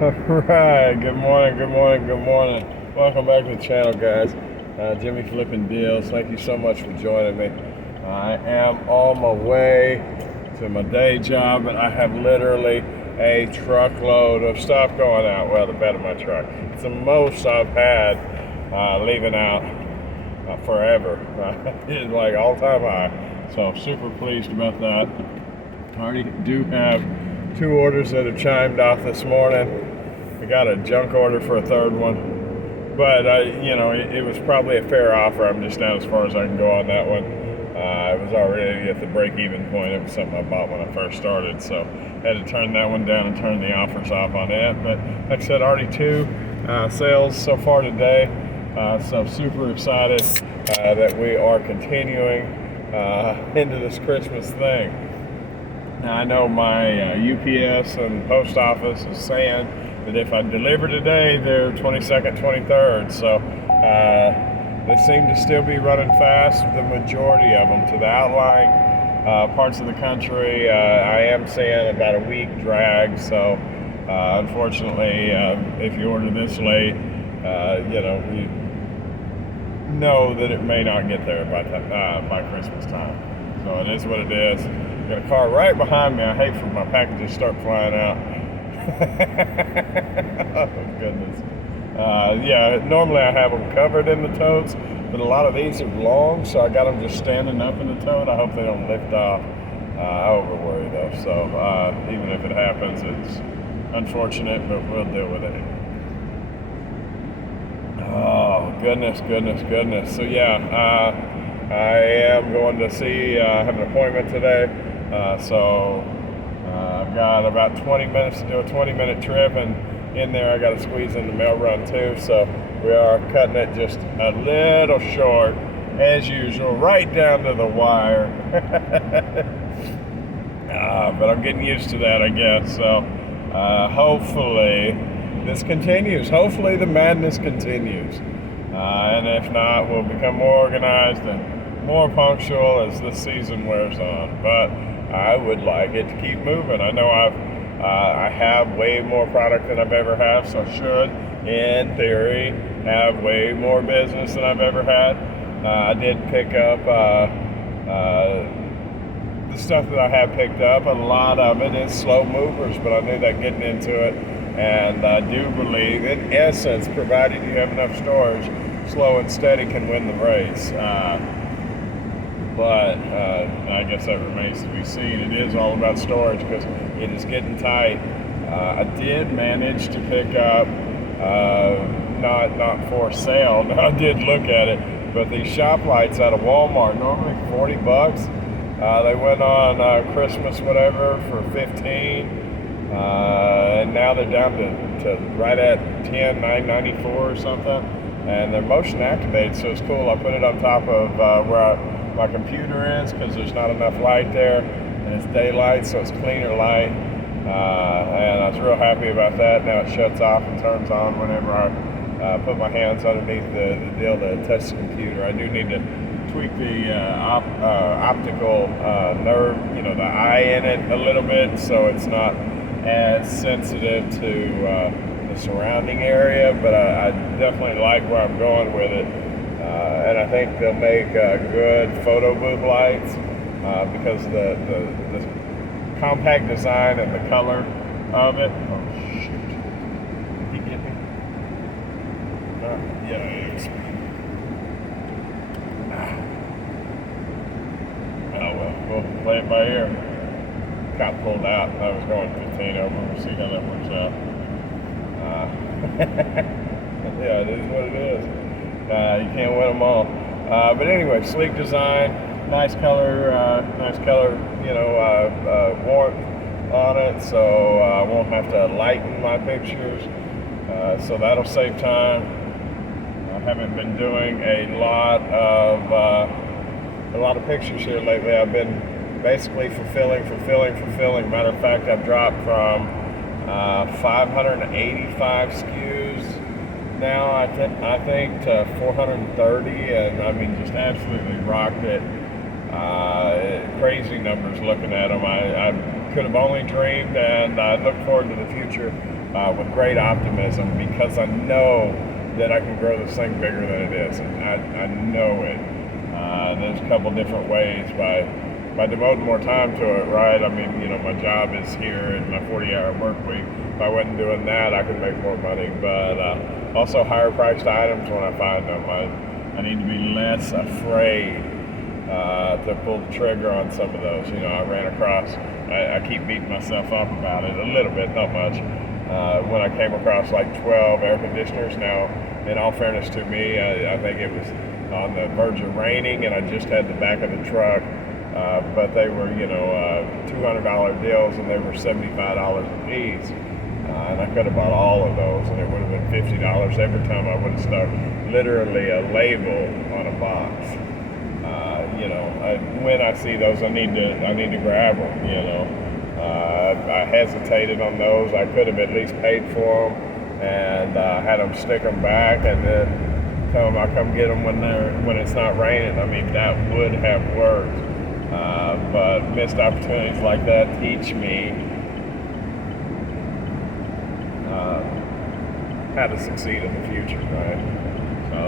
Alright, good morning, good morning, good morning. Welcome back to the channel, guys. Jimmy Flipping Deals. Thank you so much for joining me. I am on my way to my day job, and I have literally a truckload of stuff going out. Well, the bed of my truck. It's the most I've had leaving out forever. It's like all-time high. So I'm super pleased about that. I already do have 2 orders that have chimed off this morning. I got a junk order for a third one, but it was probably a fair offer. I'm just not as far as I can go on that one. I was already at the break-even point. It was something I bought when I first started, so I had to turn that one down and turn the offers off on it. But like I said, already 2 sales so far today, so super excited that we are continuing into this Christmas thing. Now, I know my UPS and post office is saying that if I deliver today, they're 22nd, 23rd. So they seem to still be running fast, the majority of them, to the outlying parts of the country. I am seeing about a week drag. So unfortunately, if you order this late, you know that it may not get there by Christmas time. So it is what it is. Got a car right behind me. I hate for my packages to start flying out. Oh, goodness. Normally I have them covered in the totes, but a lot of these are long, so I got them just standing up in the tote. I hope they don't lift off. I over worry though, so even if it happens, it's unfortunate, but we'll deal with it. Oh, goodness. So I am going to see, I have an appointment today. I've got about 20 minutes to do a 20-minute trip, and in there I got to squeeze in the mail run too. So we are cutting it just a little short, as usual, right down to the wire. But I'm getting used to that, I guess. So hopefully this continues. Hopefully the madness continues. And if not, we'll become more organized and more punctual as this season wears on. But I would like it to keep moving. I know I have way more product than I've ever had, so I should, in theory, have way more business than I've ever had. I did pick up the stuff that I have picked up. A lot of it is slow movers, but I knew that getting into it, and I do believe, in essence, provided you have enough storage, slow and steady can win the race. But I guess that remains to be seen. It is all about storage because it is getting tight. I did manage to pick up, not for sale, I did look at it, but these shop lights out of Walmart, normally $40. They went on Christmas whatever for 15, and now they're down to right at 10, $9.94 or something, and they're motion activated, so it's cool. I put it on top of where my computer is because there's not enough light there, and it's daylight, so it's cleaner light, and I was real happy about that. Now it shuts off and turns on whenever I put my hands underneath the deal to touch the computer. I do need to tweak the optical nerve, the eye in it a little bit, so it's not as sensitive to the surrounding area, but I definitely like where I'm going with it. And I think they'll make good photo booth lights because the compact design and the color of it. Oh shoot! Did he get me? Yeah, he is. Oh well, we'll play it by ear. Cop pulled out. I was going 15 over. We'll see how that works out. Yeah, it is what it is. You can't win them all. But anyway, sleek design, nice color, warmth on it, so I won't have to lighten my pictures. So that'll save time. I haven't been doing a lot of pictures here lately. I've been basically fulfilling. Matter of fact, I've dropped from 585 SKUs now, I think, to 430, and I mean, just absolutely rocked it. Crazy numbers looking at them. I could have only dreamed, and I look forward to the future with great optimism, because I know that I can grow this thing bigger than it is. And I know it. There's a couple different ways by devoting more time to it, right? I mean, my job is here in my 40-hour work week. If I wasn't doing that, I could make more money. But also higher priced items when I find them. I need to be less afraid to pull the trigger on some of those. I ran across, I keep beating myself up about it a little bit, not much. When I came across like 12 air conditioners. Now, in all fairness to me, I think it was on the verge of raining, and I just had the back of the truck, but they were, $200 deals, and they were $75 a piece. And I could have bought all of those, and it would have been $50 every time I would have stuck literally a label on a box. When I see those, I need to grab them. I hesitated on those. I could have at least paid for them and had them stick them back, and then I'll come get them when it's not raining. I mean, that would have worked. But missed opportunities like that teach me how to succeed in the future, right? So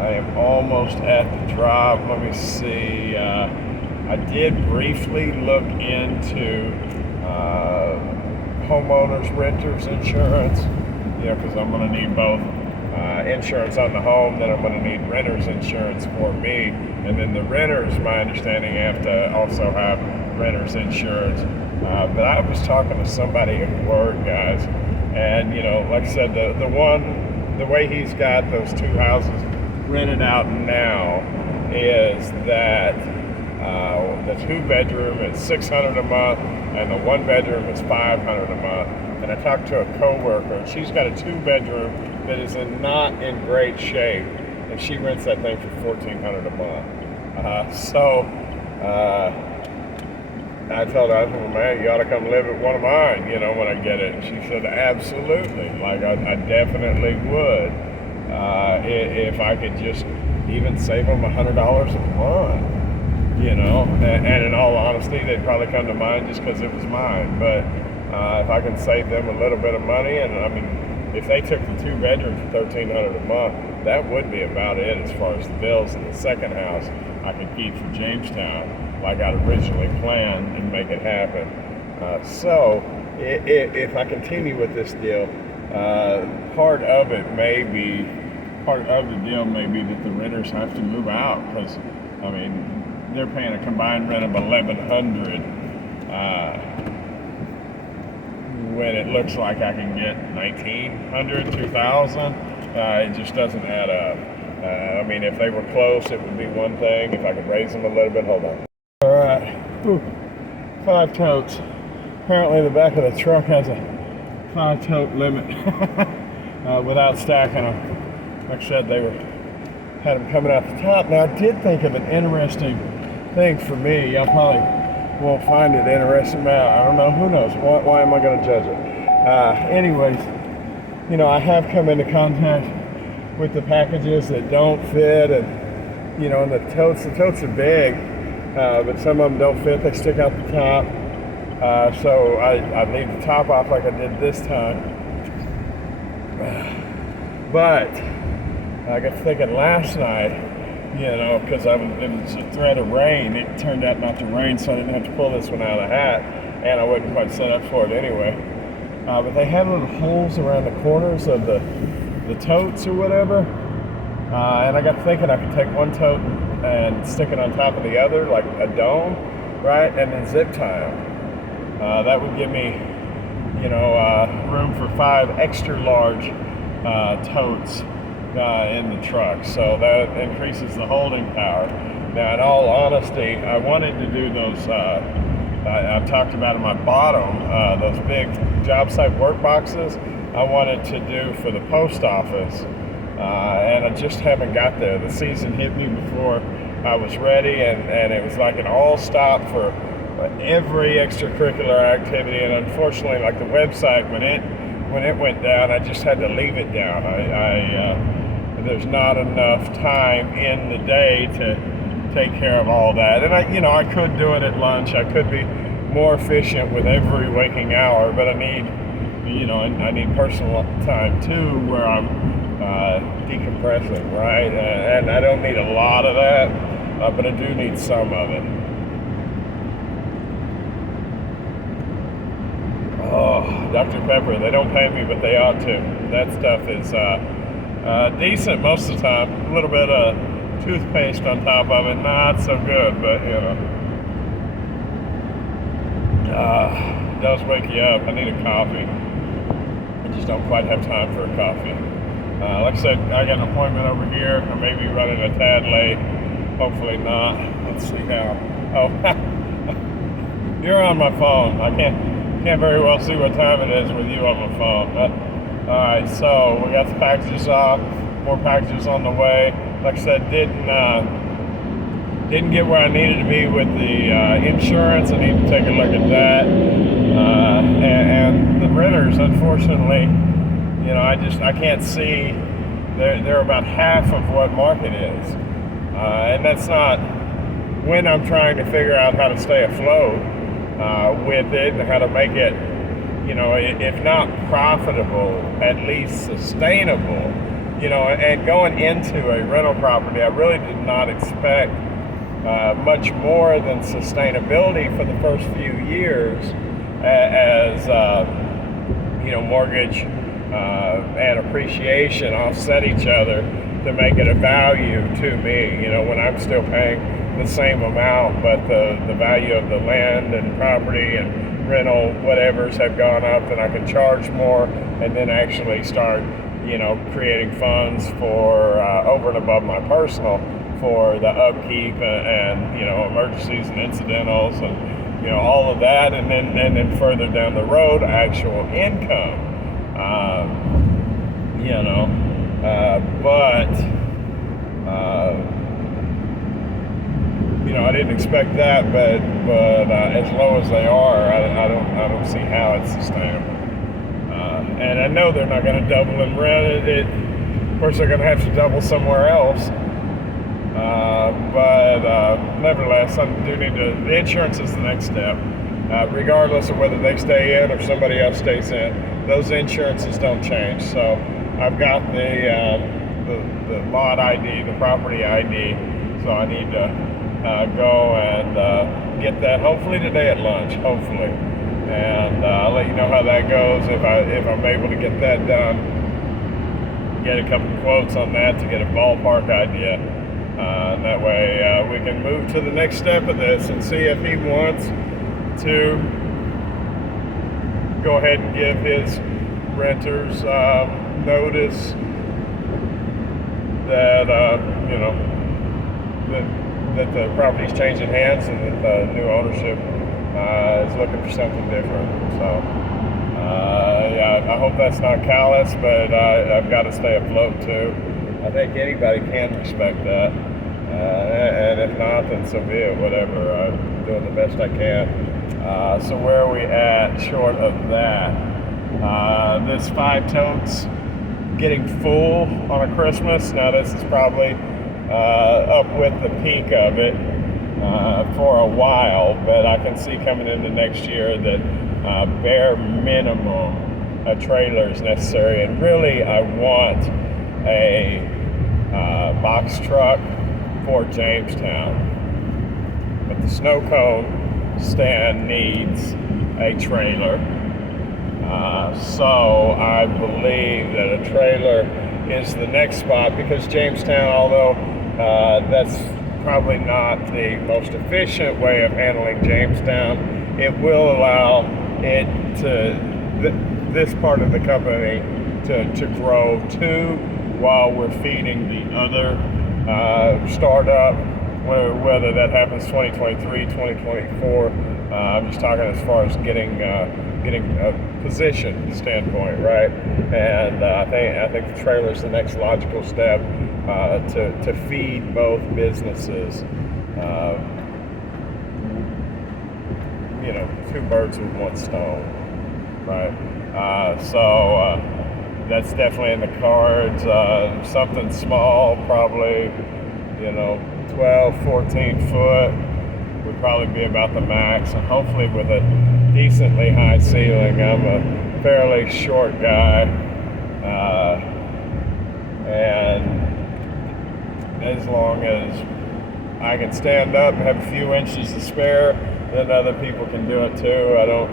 I am almost at the drop. Let me see. I did briefly look into homeowners, renters insurance, because I'm going to need both insurance on the home, then I'm going to need renters insurance for me, and then the renters, my understanding, have to also have renters insurance. But I was talking to somebody at work, guys, and like I said, the way he's got those two houses rented out now is that the 2-bedroom is $600 a month, and the 1-bedroom is $500 a month. And I talked to a coworker, and she's got a 2-bedroom that is not in great shape, and she rents that thing for $1,400 a month. I told her, well, man, you ought to come live at one of mine, when I get it. And she said, absolutely. Like, I definitely would, if I could just even save them $100 a month. And in all honesty, they'd probably come to mind just because it was mine. But if I can save them a little bit of money, and I mean, if they took the 2-bedroom for $1,300 a month, that would be about it as far as the bills. And the second house I could keep for Jamestown, like I'd originally planned, and make it happen. So if I continue with this deal, part of the deal may be that the renters have to move out, because I mean, they're paying a combined rent of $1,100 when it looks like I can get $1,900, $2,000. It just doesn't add up. I mean, if they were close, it would be one thing. If I could raise them a little bit, hold on. All right, 5 totes. Apparently, the back of the truck has a 5-tote limit without stacking them. Like I said, had them coming out the top. Now, I did think of an interesting thing for me. Y'all probably won't find it interesting. I don't know. Who knows? Why am I going to judge it? Anyways, I have come into contact with the packages that don't fit, and and the totes are big, but some of them don't fit. They stick out the top. So I leave the top off like I did this time. But I got thinking last night, because it was a threat of rain. It turned out not to rain, so I didn't have to pull this one out of the hat, and I wasn't quite set up for it anyway. But they had little holes around the corners of the totes or whatever, and I got thinking I could take one tote and stick it on top of the other like a dome, right, and then zip tie them. That would give me, room for 5 extra large totes in the truck, so that increases the holding power. Now, in all honesty, I wanted to do those, I've talked about in my bottom, those big job site work boxes I wanted to do for the post office, and I just haven't got there. The season hit me before I was ready, and it was like an all-stop for every extracurricular activity, and unfortunately, like the website, when it went down, I just had to leave it down. There's not enough time in the day to take care of all that. And I could do it at lunch. I could be more efficient with every waking hour, but I need I need personal time too, where I'm decompressing, right? And I don't need a lot of that, but I do need some of it. Oh, Dr. Pepper, they don't pay me, but they ought to. That stuff is decent most of the time. A little bit of toothpaste on top of it, not so good, but it does wake you up. I need a coffee. I just don't quite have time for a coffee. Like I said, I got an appointment over here. I may be running a tad late. Hopefully not. Let's see how. Oh, you're on my phone. I can't very well see what time it is with you on my phone. But all right, so we got the packages off. More packages on the way. Like I said, didn't get where I needed to be with the insurance. I need to take a look at that. And the renters, unfortunately, I can't see. They're about half of what market is, and that's not when I'm trying to figure out how to stay afloat with it and how to make it, if not profitable, at least sustainable. And going into a rental property, I really did not expect much more than sustainability for the first few years, as mortgage and appreciation offset each other to make it a value to me. When I'm still paying the same amount, but the value of the land and property and rental whatevers have gone up, and I can charge more and then actually start creating funds for over and above my personal for the upkeep and emergencies and incidentals and all of that, and then further down the road, actual income. I didn't expect that, but as low as they are, I don't see how it's sustainable. And I know they're not going to double in rent. Of course, they're going to have to double somewhere else. But nevertheless, I do need to. The insurance is the next step, regardless of whether they stay in or somebody else stays in. Those insurances don't change. So I've got the lot ID, the property ID. So I need to go and get that. Hopefully today at lunch. Hopefully, and I'll let you know how that goes if I'm able to get that done. Get a couple quotes on that to get a ballpark idea. And that way we can move to the next step of this and see if he wants to go ahead and give his renters notice that that the property's changing hands and that the new ownership is looking for something different. So I hope that's not callous, but I've got to stay afloat too. I think anybody can respect that, and if not, then so be it. Whatever. I'm doing the best I can. So where are we at short of that? This 5 totes getting full on a Christmas. Now this is probably up with the peak of it for a while, but I can see coming into next year that bare minimum a trailer is necessary, and really I want a box truck for Jamestown, but the snow cone stand needs a trailer, so I believe that a trailer is the next spot, because Jamestown, although that's probably not the most efficient way of handling Jamestown, it will allow it to this part of the company to grow too, while we're feeding the other startup, whether that happens 2023, 2024. I'm just talking as far as getting a position standpoint, right? And I think the trailer is the next logical step to feed both businesses. Two birds with one stone, right? So that's definitely in the cards. Something small, probably 12, 14 foot would probably be about the max, and hopefully with a decently high ceiling. I'm a fairly short guy, and as long as I can stand up and have a few inches to spare, then other people can do it too. I don't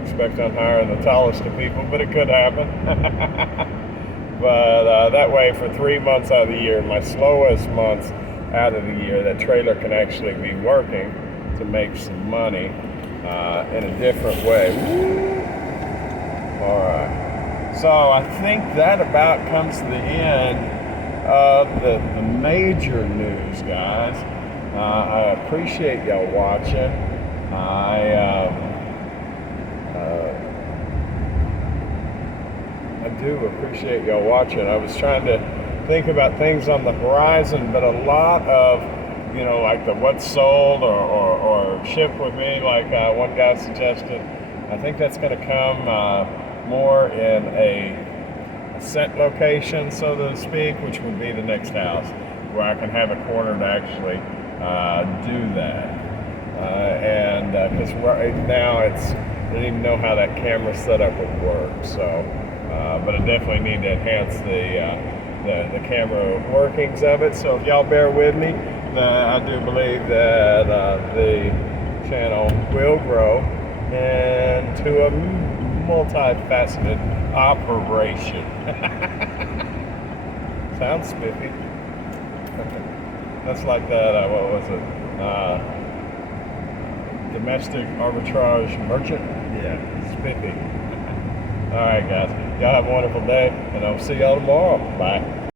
expect on hiring the tallest of people, but it could happen. But that way, for 3 months out of the year, my slowest months out of the year, that trailer can actually be working to make some money in a different way. All right. So I think that about comes to the end of the major news, guys. I appreciate y'all watching. I do appreciate y'all watching. I was trying to think about things on the horizon, but a lot of, like the what's sold or ship with me, like one guy suggested, I think that's going to come more in a set location, so to speak, which would be the next house, where I can have a corner to actually do that. And because right now I don't even know how that camera setup would work, so but I definitely need to enhance the camera workings of it. So if y'all bear with me, I do believe that the channel will grow into a multifaceted operation. Sounds spiffy. That's like that, what was it? Domestic arbitrage merchant? Yeah, spiffy. All right, guys. Y'all have a wonderful day, and I'll see y'all tomorrow. Bye.